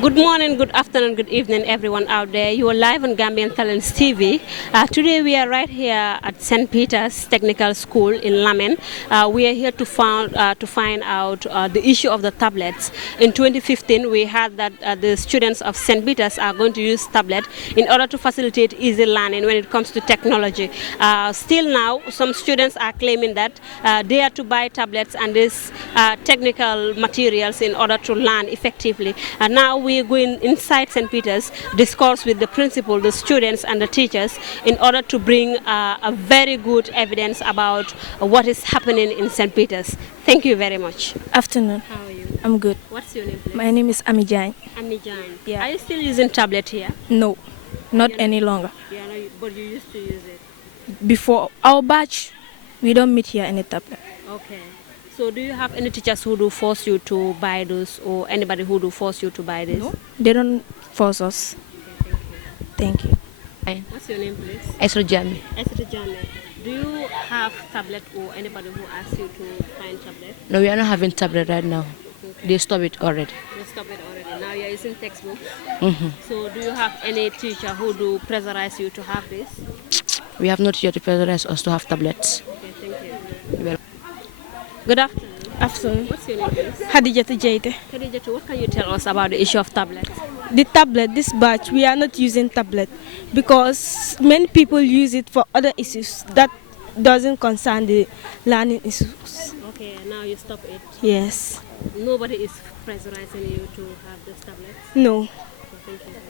Good morning, good afternoon, good evening, everyone out there. You are live on Gambian Talents TV. Today we are right here at St. Peter's Technical School in Lamen. We are here to find out the issue of the tablets. In 2015, we heard that the students of St. Peter's are going to use tablet in order to facilitate easy learning when it comes to technology. Still now, some students are claiming that they are to buy tablets and these technical materials in order to learn effectively. Now we are going inside St. Peter's, discuss with the principal, the students and the teachers in order to bring a very good evidence about what is happening in St. Peter's. Thank you very much. Afternoon. How are you? I'm good. What's your name, please? My name is Amijan. Amijan. Yeah. Are you still using tablet here? No, not any longer. Yeah, no, but you used to use it. Before our batch, we don't meet here any tablet. Okay. So do you have any teachers who do force you to buy those, or anybody who do force you to buy this? No, they don't force us. Okay, thank you. Thank you. What's your name, please? Esra Jami. Esther Jame. Do you have tablet or anybody who asks you to find tablet? No, we are not having tablet right now. Okay. They stop it already. You stop it already. Now you're using textbooks. Hmm. So do you have any teacher who do pressurize you to have this? We have not yet pressurized us to have tablets. Okay, thank you. Well, Good afternoon. Afternoon. What's your name, please? Hadijatu Jaite. Khadijatu, what can you tell us about the issue of tablets? The tablet, this batch, we are not using tablet because many people use it for other issues that doesn't concern the learning issues. Okay, now you stop it. Yes. Nobody is pressurizing you to have this tablet. No. So thank you very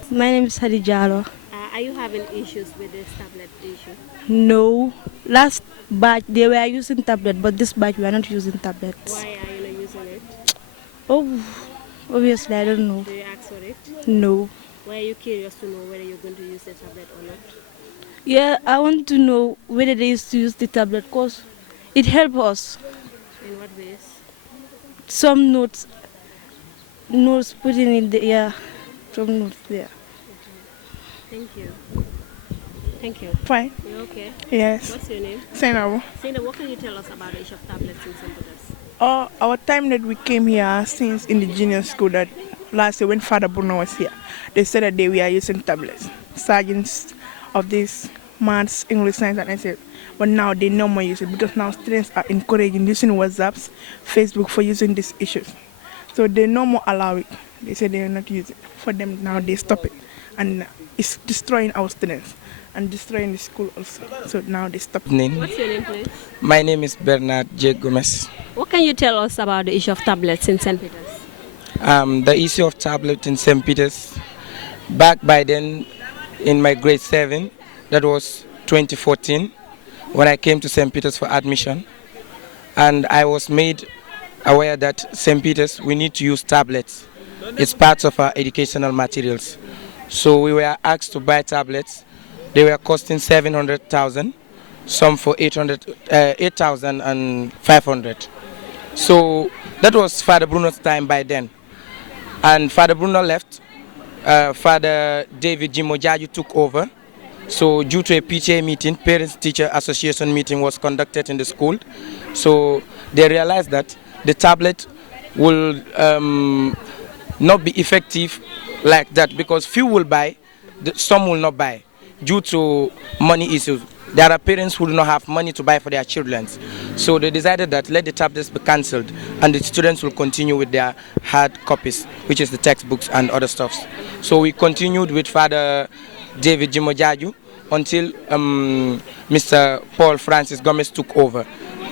much. My name is Hadijalo. Are you having issues with this tablet issue? No. Last batch, they were using tablet, but this batch, we are not using tablets. Why are you not using it? Oh, obviously, I don't know. Do you ask for it? No. Why are you curious to know whether you're going to use the tablet or not? Yeah, I want to know whether they used to use the tablet because it helps us. In what ways? Some notes putting in the some notes there. Thank you. Thank you. Fine. You okay? Yes. What's your name? Senabo. Sina, what can you tell us about the issue of tablets in St. Peter's? Our time that we came here since in the junior school that last year when Father Bruno was here, they said that we are using tablets. Sergeants of this maths, English, science and essay. But now they no more use it because now students are encouraging using WhatsApps, Facebook for using these issues. So they no more allow it. They say they will not use it. For them now they stop it. And it's destroying our students and destroying the school also. So now they stop. What's your name, please? My name is Bernard J. Gomez. What can you tell us about the issue of tablets in St. Peter's? The issue of tablet in St. Peter's, back by then in my grade 7, that was 2014, when I came to St. Peter's for admission. And I was made aware that St. Peter's, we need to use tablets. It's part of our educational materials. So we were asked to buy tablets. They were costing 700,000, some for 8,500. So that was Father Bruno's time by then. And Father Bruno left. Father David Jimojaju took over. So due to a PTA meeting, Parents Teacher Association meeting was conducted in the school. So they realized that the tablet will not be effective like that because few will buy, some will not buy due to money issues. There are parents who do not have money to buy for their children. So they decided that let the tablets be cancelled and the students will continue with their hard copies, which is the textbooks and other stuffs. So we continued with Father David Jimojaju until Mr. Paul Francis Gomez took over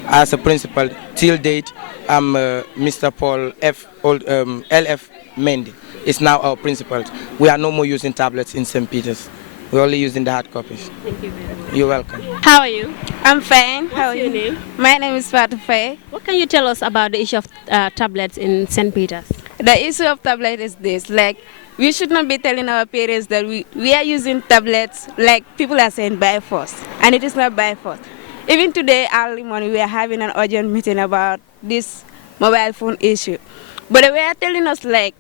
as a principal. Till date, Mr. Paul L.F. Mendy is now our principal. We are no more using tablets in St. Peter's. We're only using the hard copies. Thank you very much. You're welcome. How are you? I'm fine. What's How are your you? name? My name is Fatu Faye. What can you tell us about the issue of tablets in St. Peter's? The issue of tablet is this, like, we should not be telling our parents that we are using tablets, like people are saying by force, and it is not by force. Even today, early morning, we are having an urgent meeting about this mobile phone issue. But they were telling us, like,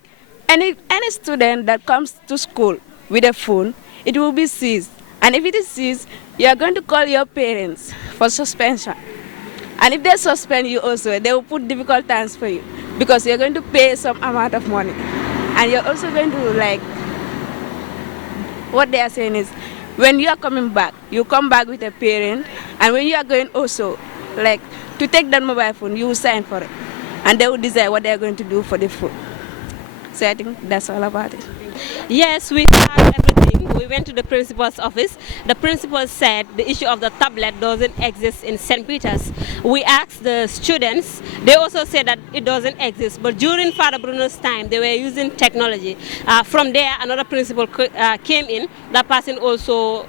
any student that comes to school with a phone, it will be seized. And if it is seized, you are going to call your parents for suspension. And if they suspend you also, they will put difficult times for you because you're going to pay some amount of money. And you're also going to what they are saying is, when you are coming back, you come back with a parent, and when you are going also, to take that mobile phone, you will sign for it. And they will decide what they are going to do for the phone. So I think that's all about it. Yes, we tried everything. We went to the principal's office. The principal said the issue of the tablet doesn't exist in St. Peter's. We asked the students. They also said that it doesn't exist. But during Father Bruno's time, they were using technology. From there, another principal came in. That person also,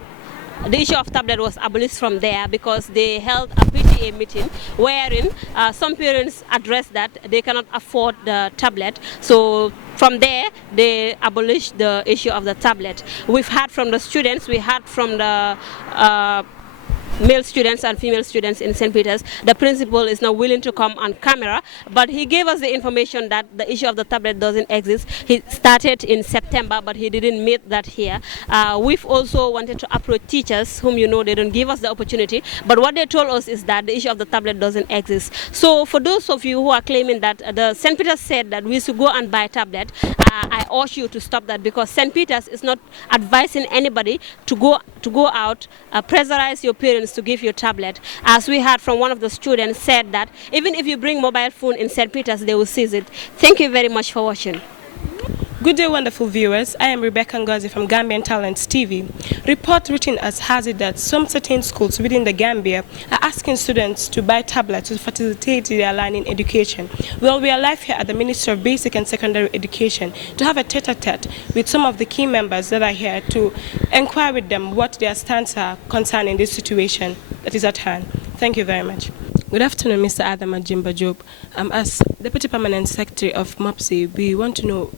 the issue of tablet was abolished from there because they held a PTA meeting wherein some parents addressed that they cannot afford the tablet. So from there, they abolished the issue of the tablet. We've heard from the students, we heard from the male students and female students in St. Peter's. The principal is not willing to come on camera, but he gave us the information that the issue of the tablet doesn't exist. He started in September, but he didn't meet that here. We've also wanted to approach teachers whom they don't give us the opportunity, but what they told us is that the issue of the tablet doesn't exist. So for those of you who are claiming that the St. Peter's said that we should go and buy a tablet, I urge you to stop that because St. Peter's is not advising anybody to go out, pressurize your parents to give you a tablet. As we heard from one of the students said that even if you bring mobile phone in St. Peter's, they will seize it. Thank you very much for watching. Good day, wonderful viewers. I am Rebecca Ngozi from Gambian Talents TV. Report written as has it that some certain schools within the Gambia are asking students to buy tablets to facilitate their learning education. Well, we are live here at the Ministry of Basic and Secondary Education to have a tete-a-tete with some of the key members that are here to inquire with them what their stance are concerning this situation that is at hand. Thank you very much. Good afternoon, Mr. Adam Ajimba Job. As Deputy Permanent Secretary of MOPSI, we want to know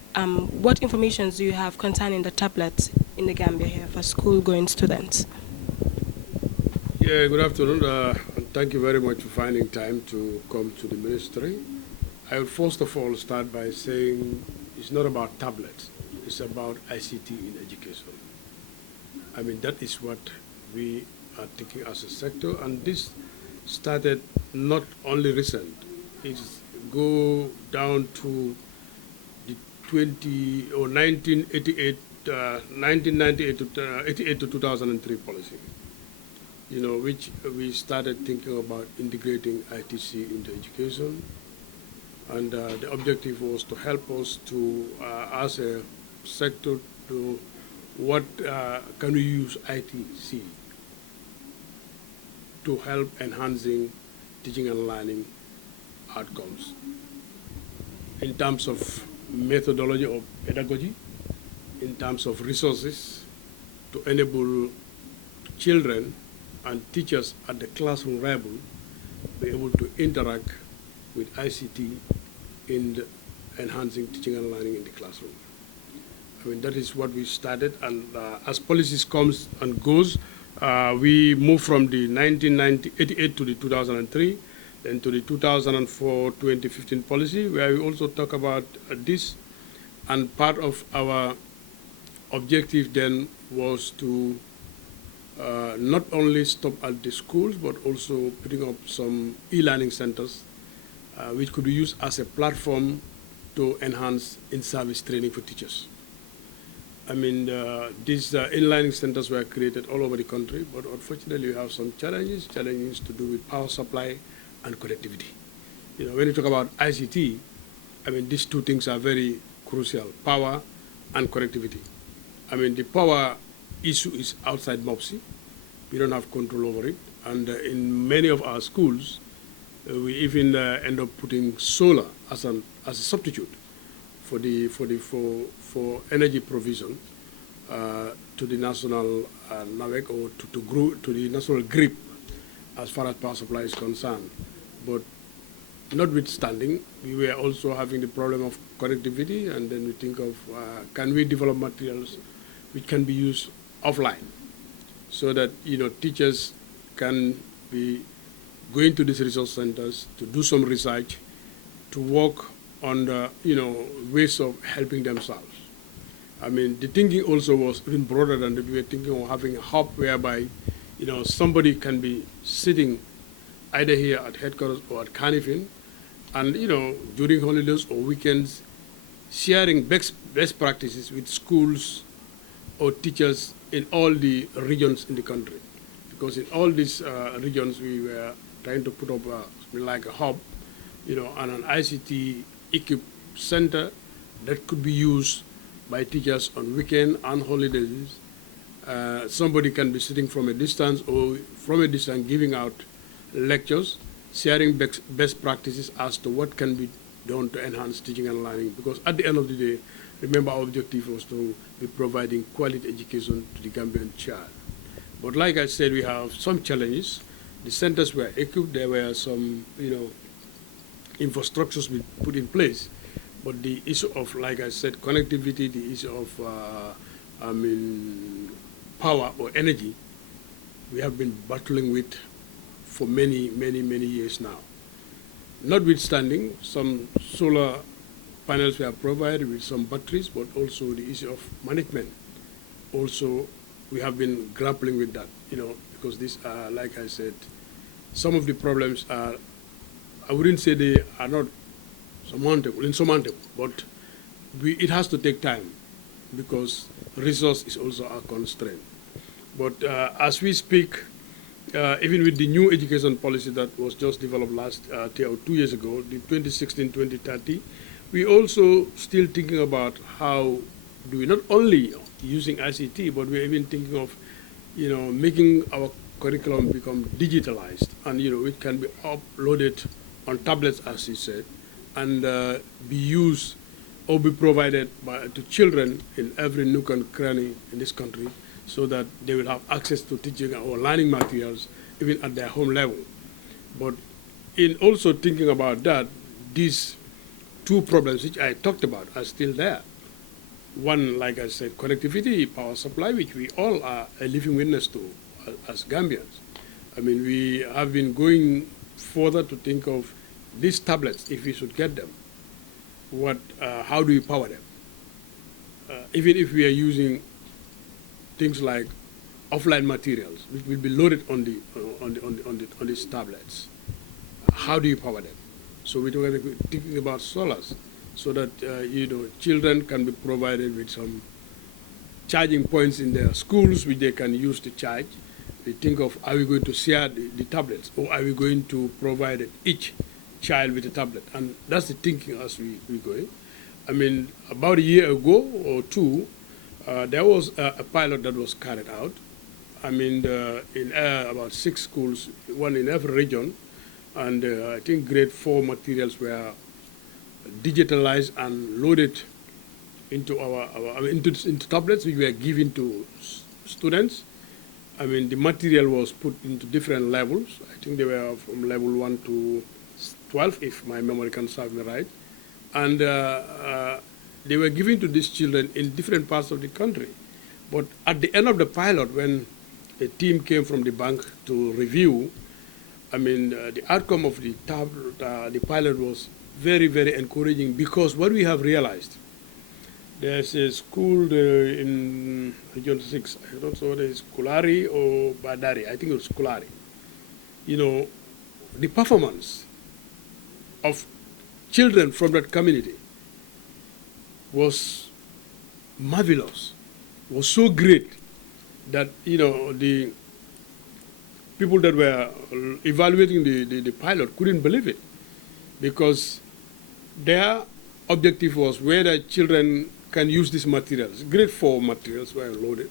what information do you have concerning the tablets in the Gambia here for school-going students? Yeah, good afternoon. And thank you very much for finding time to come to the ministry. I will first of all start by saying it's not about tablets. It's about ICT in education. I mean, that is what we are thinking as a sector, and this started not only recent. It's go down to the 1998 to 88 to 2003 policy, which we started thinking about integrating ITC into education, and the objective was to help us to, as a sector, to what can we use ITC to help enhancing teaching and learning outcomes in terms of methodology of pedagogy, in terms of resources to enable children and teachers at the classroom level be able to interact with ICT in enhancing teaching and learning in the classroom. I mean, that is what we started, and as policies comes and goes, we moved from the 1988 to the 2003, then to the 2004-2015 policy, where we also talk about this. And part of our objective then was to not only stop at the schools, but also putting up some e-learning centers, which could be used as a platform to enhance in-service training for teachers. I mean, these in-learning centers were created all over the country, but unfortunately we have some challenges to do with power supply and connectivity. When you talk about ICT, I mean, these two things are very crucial, power and connectivity. I mean, the power issue is outside MOPSI. We don't have control over it. And in many of our schools, we even end up putting solar as a substitute for energy provision to the national NAWEC or to the national grid as far as power supply is concerned. But notwithstanding, we were also having the problem of connectivity, and then we think of can we develop materials which can be used offline so that teachers can be going to these resource centers to do some research, to work on the ways of helping themselves. I mean, the thinking also was even broader than that. We were thinking of having a hub whereby, somebody can be sitting either here at headquarters or at Carnifin, and, during holidays or weekends, sharing best practices with schools or teachers in all the regions in the country. Because in all these regions, we were trying to put up like a hub, and an ICT equipped center that could be used by teachers on weekend and holidays. Somebody can be sitting from a distance or from a distance giving out lectures, sharing best practices as to what can be done to enhance teaching and learning. Because at the end of the day, remember our objective was to be providing quality education to the Gambian child. But like I said, we have some challenges. The centers were equipped, there were some, infrastructures we put in place. But the issue of, like I said, connectivity, the issue of, power or energy, we have been battling with for many, many, many years now. Notwithstanding, some solar panels were provided with some batteries, but also the issue of management. Also, we have been grappling with that, because these are, like I said, some of the problems are, I wouldn't say they are not insurmountable, but it has to take time because resource is also a constraint. But as we speak, even with the new education policy that was just developed last year or 2 years ago, the 2016-2030, we also still thinking about how do we not only using ICT, but we're even thinking of, making our curriculum become digitalized and, it can be uploaded on tablets, as you said, and be used or be provided to children in every nook and cranny in this country so that they will have access to teaching or learning materials even at their home level. But in also thinking about that, these two problems which I talked about are still there. One, like I said, connectivity, power supply, which we all are a living witness to as Gambians. I mean, we have been going further to think of these tablets, if we should get them, how do we power them? Even if we are using things like offline materials, which will be loaded on these tablets, how do you power them? So we're thinking about solars, so that children can be provided with some charging points in their schools which they can use to charge. We think of, are we going to share the tablets, or are we going to provide each child with a tablet? And that's the thinking as we go. I mean, about a year ago or two, there was a pilot that was carried out. I mean, in about 6 schools, one in every region, and I think grade 4 materials were digitalized and loaded into into tablets which were given to students. I mean, the material was put into different levels. I think they were from level 1 to 12, if my memory can serve me right. And they were given to these children in different parts of the country. But at the end of the pilot, when a team came from the bank to review, I mean, the outcome of the pilot was very, very encouraging, because what we have realized, there's a school in Region 6, I don't know whether it's Kulari or Badari, I think it was Kulari. The performance of children from that community was marvelous, was so great that, the people that were evaluating the pilot couldn't believe it, because their objective was whether children can use these materials. Grade 4 materials were loaded,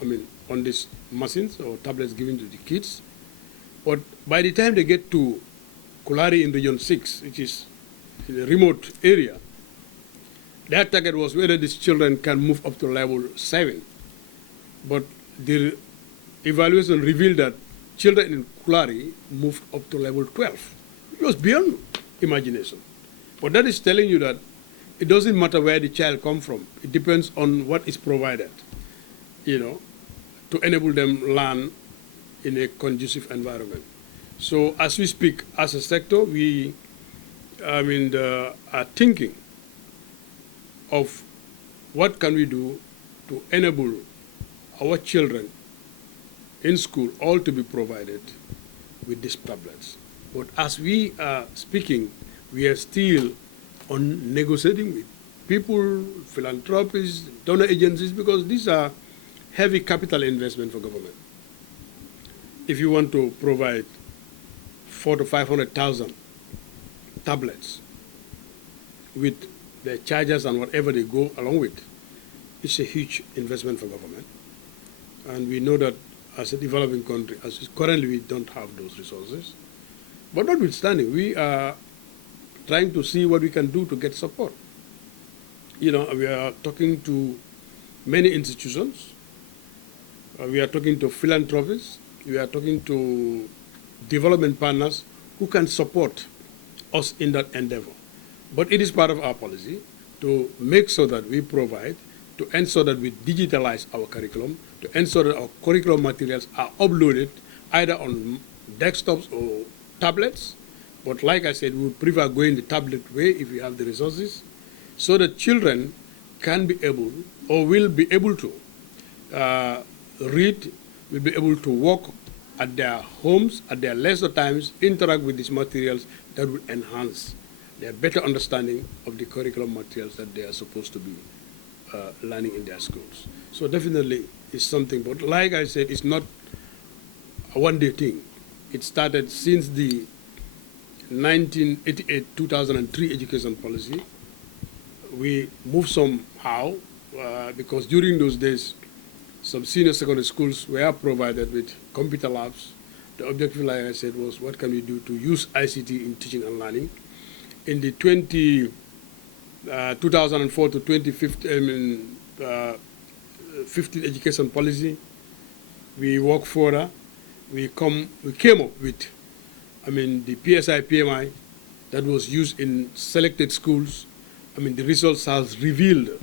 I mean, on these machines or tablets given to the kids. But by the time they get to Kulari in Region 6, which is in a remote area, their target was whether these children can move up to level 7. But the evaluation revealed that children in Kulari moved up to level 12. It was beyond imagination. But that is telling you that it doesn't matter where the child comes from. It depends on what is provided, to enable them learn in a conducive environment. So as we speak, as a sector, we are thinking of what can we do to enable our children in school all to be provided with these tablets. But as we are speaking, we are still on negotiating with people, philanthropists, donor agencies, because these are heavy capital investment for government. If you want to provide 400,000 to 500,000 tablets with their chargers and whatever they go along with, it's a huge investment for government. And we know that as a developing country, currently we don't have those resources. But notwithstanding, we are trying to see what we can do to get support. We are talking to many institutions. We are talking to philanthropists. We are talking to development partners who can support us in that endeavor. But it is part of our policy to make sure that we provide, to ensure that we digitalize our curriculum, to ensure that our curriculum materials are uploaded either on desktops or tablets. But like I said, we would prefer going the tablet way if we have the resources, so that children can be able or will be able to read, will be able to work at their homes, at their leisure times, interact with these materials that will enhance their better understanding of the curriculum materials that they are supposed to be learning in their schools. So definitely it's something, but like I said, it's not a one-day thing. It started since the 1988-2003 education policy. We moved somehow because during those days, some senior secondary schools were provided with computer labs. The objective, like I said, was what can we do to use ICT in teaching and learning. In the 2004 to 2015 15 education policy, we worked further. We came up with, the PSI PMI that was used in selected schools. The results has revealed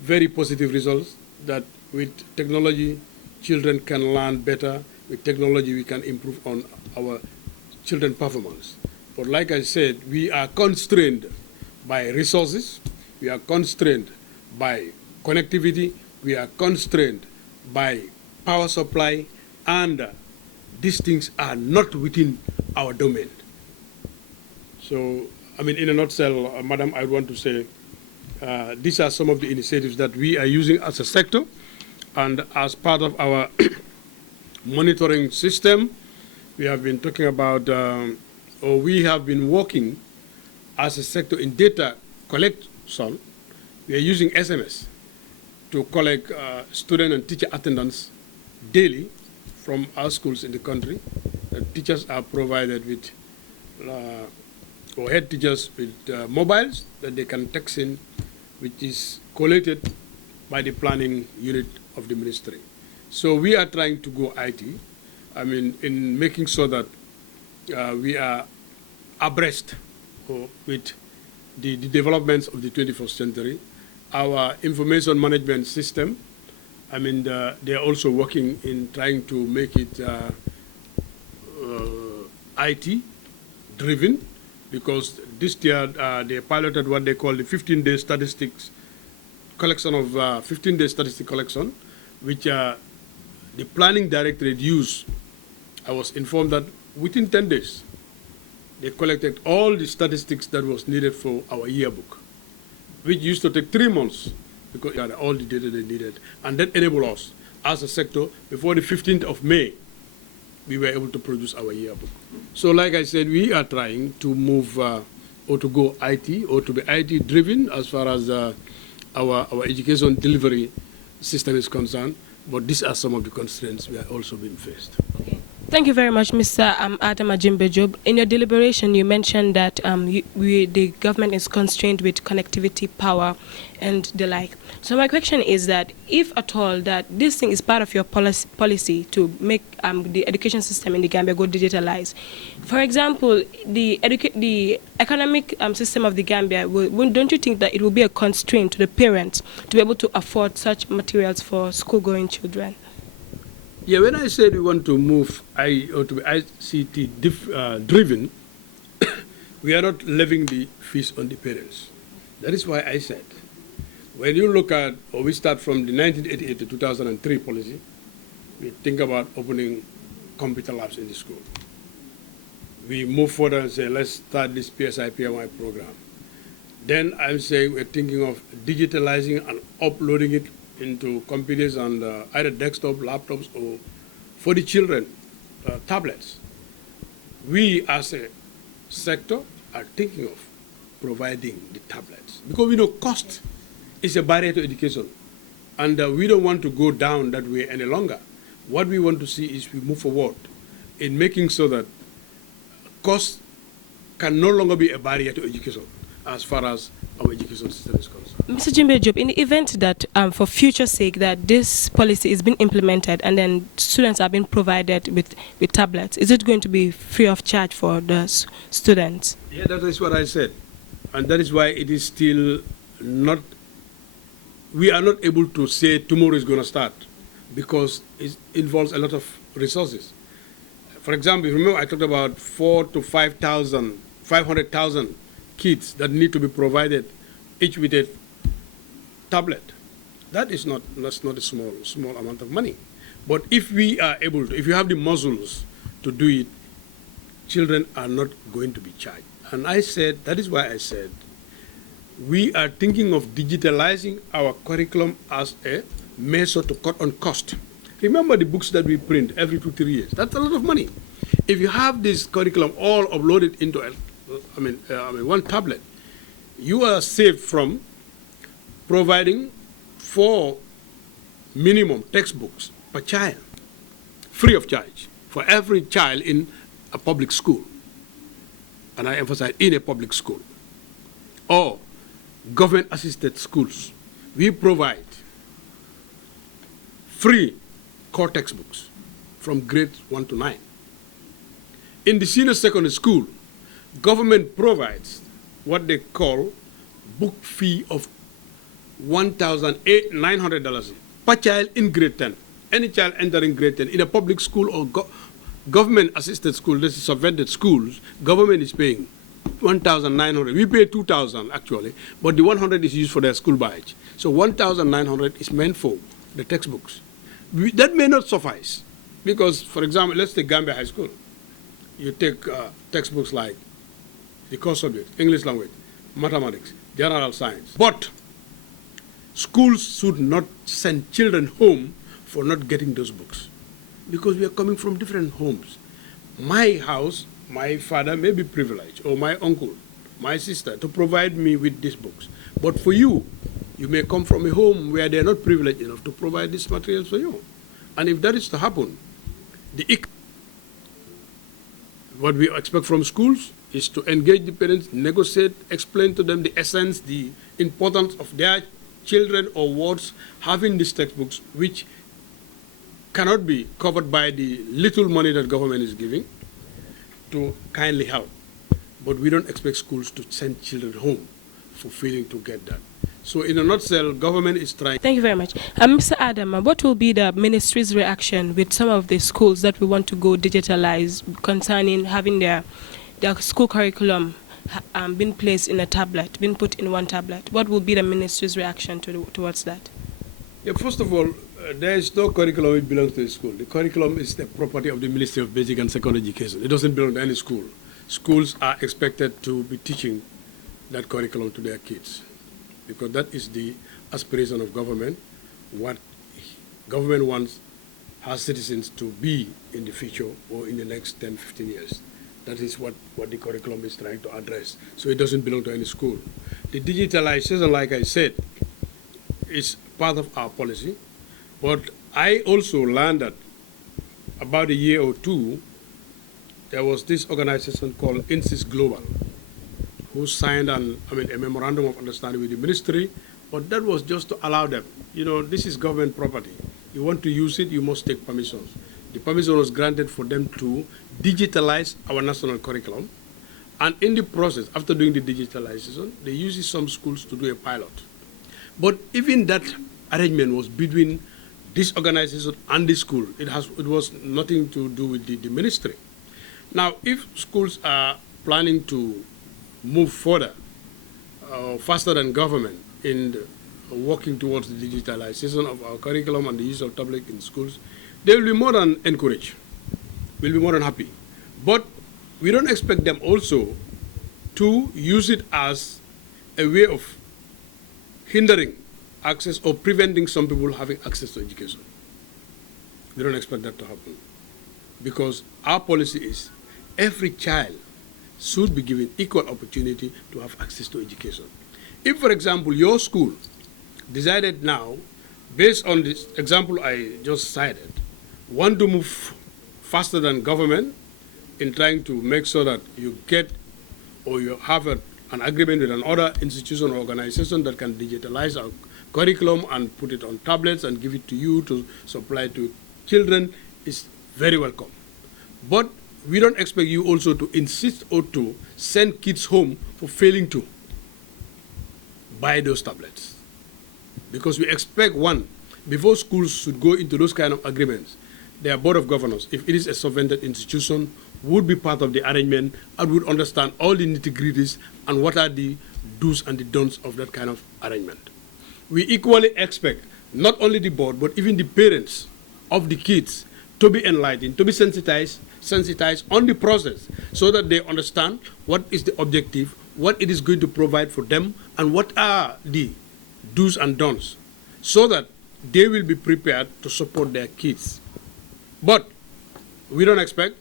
very positive results that with technology, children can learn better. With technology, we can improve on our children's performance. But like I said, we are constrained by resources. We are constrained by connectivity. We are constrained by power supply, and these things are not within our domain. So, in a nutshell, Madam, I want to say these are some of the initiatives that we are using as a sector, and as part of our monitoring system, we have been talking about, or we have been working as a sector in data collection. We are using SMS to collect student and teacher attendance daily from our schools in the country. Teachers are provided with, or head teachers with mobiles that they can text in, which is collated by the planning unit of the ministry. So we are trying to go IT, in making sure that we are abreast with the developments of the 21st century. Our information management system, they are also working in trying to make it IT-driven, because this year they piloted what they call the 15-day statistics collection of 15-day statistic collection, which the planning directorate used. I was informed that within 10 days, they collected all the statistics that was needed for our yearbook, which used to take 3 months because they had all the data they needed. And that enabled us, as a sector, before the 15th of May, we were able to produce our yearbook. So like I said, we are trying to move or to go IT, or to be IT-driven as far as our education delivery system is concerned. But these are some of the constraints we are also being faced. Okay. Thank you very much, Mr. Adam Ajimbe Job. In your deliberation, you mentioned that the government is constrained with connectivity, power, and the like. So my question is that, if at all that this thing is part of your policy to make the education system in the Gambia go digitalized, for example, the economic system of the Gambia, don't you think that it will be a constraint to the parents to be able to afford such materials for school-going children? Yeah, when I said we want to move to be ICT driven, we are not levying the fees on the parents. That is why I said When you look at, or we start from the 1988 to 2003 policy, we think about opening computer labs in the school. We move further and say, let's start this PSI PMI program. Then I'm saying we're thinking of digitalizing and uploading it into computers and either desktop, laptops, or for the children, tablets. We as a sector are thinking of providing the tablets because we know cost is a barrier to education, and we don't want to go down that way any longer. What we want to see is we move forward in making sure that cost can no longer be a barrier to education as far as our education system is concerned. Mr. Jimbe Job, in the event that for future sake that this policy is being implemented and then students are being provided with tablets, is it going to be free of charge for the students? Yeah, that is what I said. And that is why it is still not, we are not able to say tomorrow is going to start because it involves a lot of resources. For example, remember I talked about 400,000 to 500,000 kids that need to be provided each with a tablet. That's not a small amount of money. But if we are able to, if you have the muscles to do it, children are not going to be charged. And I said, that is why I said, we are thinking of digitalizing our curriculum as a measure to cut on cost. Remember the books that we print every 2-3 years. That's a lot of money. If you have this curriculum all uploaded into one tablet, you are saved from providing 4 minimum textbooks per child, free of charge, for every child in a public school. And I emphasize in a public school. Or government-assisted schools. We provide free core textbooks from grades 1 to 9. In the senior secondary school, government provides what they call book fee of $1,900 per child in grade 10. Any child entering grade 10 in a public school or government-assisted school, this is subvented schools, government is paying $1,900. We pay $2,000 actually, but the $100 is used for their school badge. So $1,900 is meant for the textbooks. That may not suffice because, for example, let's take Gambia High School. You take textbooks like the core subjects, English language, mathematics, general science. But schools should not send children home for not getting those books because we are coming from different homes. My house, my father may be privileged, or my uncle, my sister, to provide me with these books. But for you, you may come from a home where they are not privileged enough to provide these materials for you. And if that is to happen, what we expect from schools is to engage the parents, negotiate, explain to them the essence, the importance of their children or wards having these textbooks, which cannot be covered by the little money that government is giving, to kindly help. But we don't expect schools to send children home for failing to get that. So in a nutshell, government is trying. Thank you very much. Mr. Adam, what will be the ministry's reaction with some of the schools that we want to go digitalize concerning having their school curriculum being placed in a tablet, being put in one tablet? What will be the ministry's reaction towards that? Yeah, first of all, there is no curriculum which belongs to the school. The curriculum is the property of the Ministry of Basic and Secondary Education. It doesn't belong to any school. Schools are expected to be teaching that curriculum to their kids because that is the aspiration of government, what government wants her citizens to be in the future or in the next 10, 15 years. That is what the curriculum is trying to address. So it doesn't belong to any school. The digitalization, like I said, is part of our policy. But I also learned that about a year or two, there was this organization called INSYS Global, who signed a memorandum of understanding with the ministry, but that was just to allow them. You know, this is government property. You want to use it, you must take permissions. The permission was granted for them to digitalize our national curriculum. And in the process, after doing the digitalization, they used some schools to do a pilot. But even that arrangement was between this organization and the school. It was nothing to do with the ministry. Now, if schools are planning to move further, faster than government in working towards the digitalization of our curriculum and the use of tablet in schools, they will be more than encouraged. We'll be more than happy. But we don't expect them also to use it as a way of hindering access or preventing some people having access to education. We don't expect that to happen. Because our policy is every child should be given equal opportunity to have access to education. If, for example, your school decided now, based on this example I just cited, want to move faster than government in trying to make sure that you get or you have an agreement with another institution or organization that can digitalize our curriculum and put it on tablets and give it to you to supply to children, is very welcome. But we don't expect you also to insist or to send kids home for failing to buy those tablets. Because we expect, one, before schools should go into those kind of agreements, their board of governors, if it is a sovereign institution, would be part of the arrangement and would understand all the nitty-gritties and what are the do's and the don'ts of that kind of arrangement. We equally expect not only the board, but even the parents of the kids to be enlightened, to be sensitized on the process so that they understand what is the objective, what it is going to provide for them, and what are the do's and don'ts, so that they will be prepared to support their kids. But we don't expect,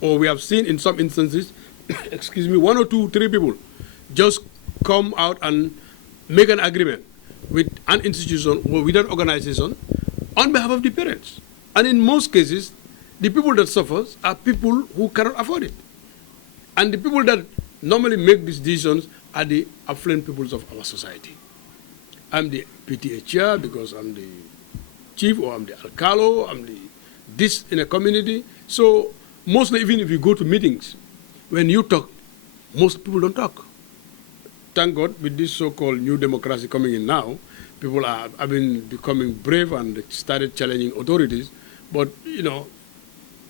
or we have seen in some instances, excuse me, 1 or 2, 3 people just come out and make an agreement with an institution or with an organization on behalf of the parents. And in most cases, the people that suffer are people who cannot afford it. And the people that normally make these decisions are the affluent peoples of our society. I'm the PTA chair because I'm the chief, or I'm the alcalo, I'm the this in a community. So mostly, even if you go to meetings, when you talk, most people don't talk. Thank God, with this so-called new democracy coming in now, people have been becoming brave and started challenging authorities. But, you know,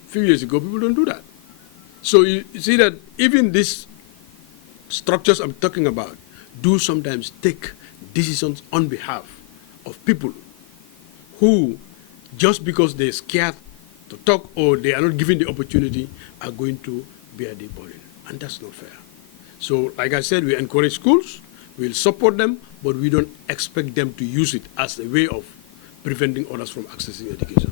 a few years ago, people don't do that. So you see that even these structures I'm talking about do sometimes take decisions on behalf of people who, just because they're scared to talk or they are not given the opportunity, are going to bear the burden. And that's not fair. So, like I said, we encourage schools, we'll support them, but we don't expect them to use it as a way of preventing others from accessing education.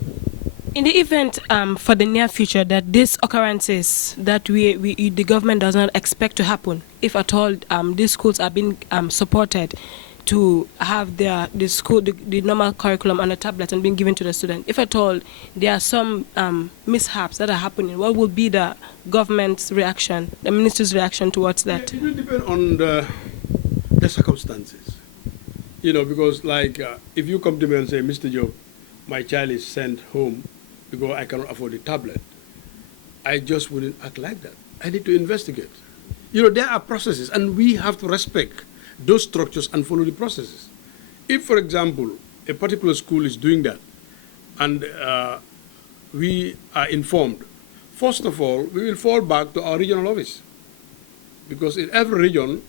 In the event for the near future that these occurrences that the government does not expect to happen, if at all these schools are being supported to have the normal curriculum on a tablet and being given to the student, if at all there are some mishaps that are happening, what will be the government's reaction, the minister's reaction towards that? It will depend on the circumstances. You know, because like if you come to me and say, Mr. Job, my child is sent home because I cannot afford the tablet, I just wouldn't act like that. I need to investigate. You know, there are processes, and we have to respect those structures and follow the processes. If, for example, a particular school is doing that, and we are informed, first of all, we will fall back to our regional office. Because in every region,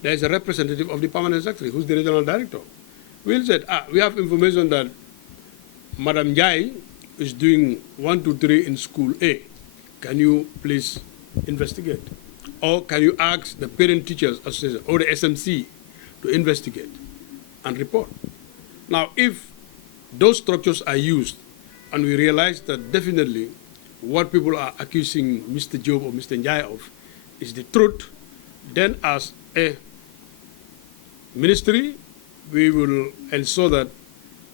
there is a representative of the permanent secretary, who's the regional director. We'll say, we have information that Madam Jai is doing 1, 2, 3 in school A. Can you please investigate? Or can you ask the Parent Teachers Association or the SMC to investigate and report? Now, if those structures are used and we realize that definitely what people are accusing Mr. Job or Mr. Njai of is the truth, then as a ministry, we will ensure that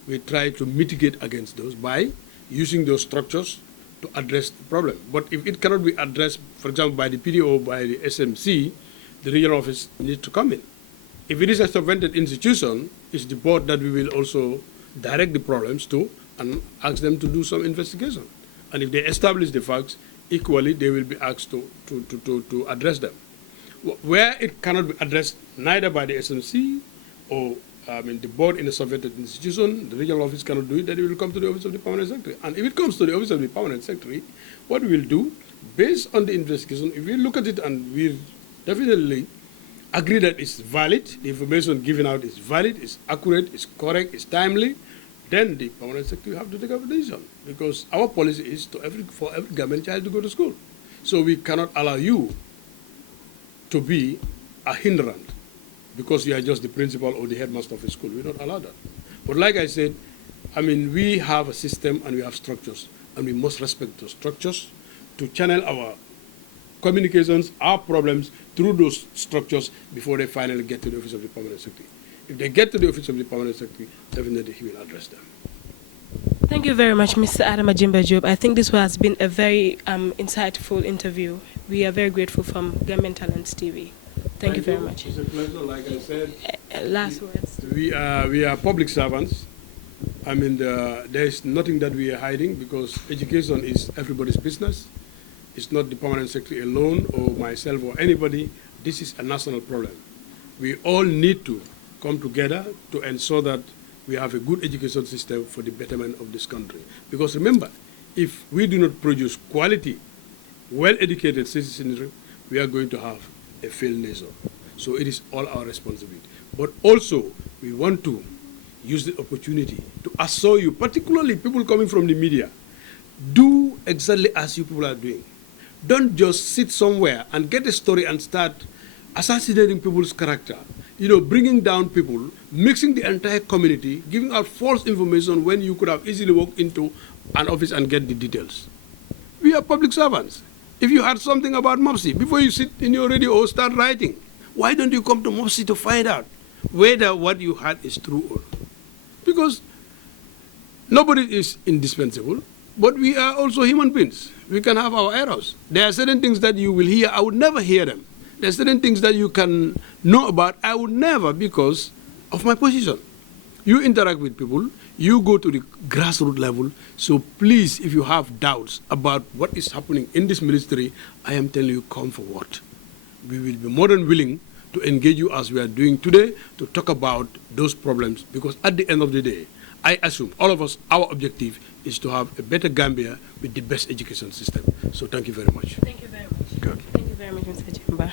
we try to mitigate against those by using those structures to address the problem. But if it cannot be addressed, for example, by the PDO or by the SMC, the regional office needs to come in. If it is a subvented institution, it's the board that we will also direct the problems to and ask them to do some investigation. And if they establish the facts, equally they will be asked to address them. Where it cannot be addressed neither by the SMC or the board in a subvented institution, the regional office cannot do it, then it will come to the office of the permanent secretary. And if it comes to the office of the permanent secretary, what we will do, based on the investigation, if we look at it and we definitely agree that it's valid, the information given out is valid, is accurate, is correct, is timely, then the permanent secretary have to take a decision. Because our policy is for every Gambian child to go to school. So we cannot allow you to be a hindrance because you are just the principal or the headmaster of a school. We don't allow that. But like I said, I mean, we have a system and we have structures, and we must respect those structures to channel our communications, our problems through those structures before they finally get to the office of the permanent secretary. If they get to the office of the permanent secretary, definitely he will address them. Thank you very much, Mr. Adama Jimba Job. I think this has been a very insightful interview. We are very grateful from Gambian Talents TV. Thank you very much. It's a pleasure. Like I said, last words. We are public servants. I mean, there is nothing that we are hiding because education is everybody's business. It's not the permanent secretary alone or myself or anybody. This is a national problem. We all need to come together to ensure that we have a good education system for the betterment of this country. Because remember, if we do not produce quality, well-educated citizenry, we are going to have a failed nation. So it is all our responsibility. But also, we want to use the opportunity to assure you, particularly people coming from the media, do exactly as you people are doing. Don't just sit somewhere and get a story and start assassinating people's character, bringing down people, mixing the entire community, giving out false information when you could have easily walked into an office and get the details. We are public servants. If you heard something about MOPSI, before you sit in your radio or start writing, why don't you come to MOPSI to find out whether what you heard is true or not? Because nobody is indispensable, but we are also human beings. We can have our errors. There are certain things that you will hear, I would never hear them. There are certain things that you can know about, I would never because of my position. You interact with people, you go to the grassroots level, so please, if you have doubts about what is happening in this ministry, I am telling you, come forward. We will be more than willing to engage you as we are doing today to talk about those problems, because at the end of the day, I assume all of us, our objective is to have a better Gambia with the best education system. So thank you very much. Thank you very much. Good. Thank you very much, Mr. Jimba.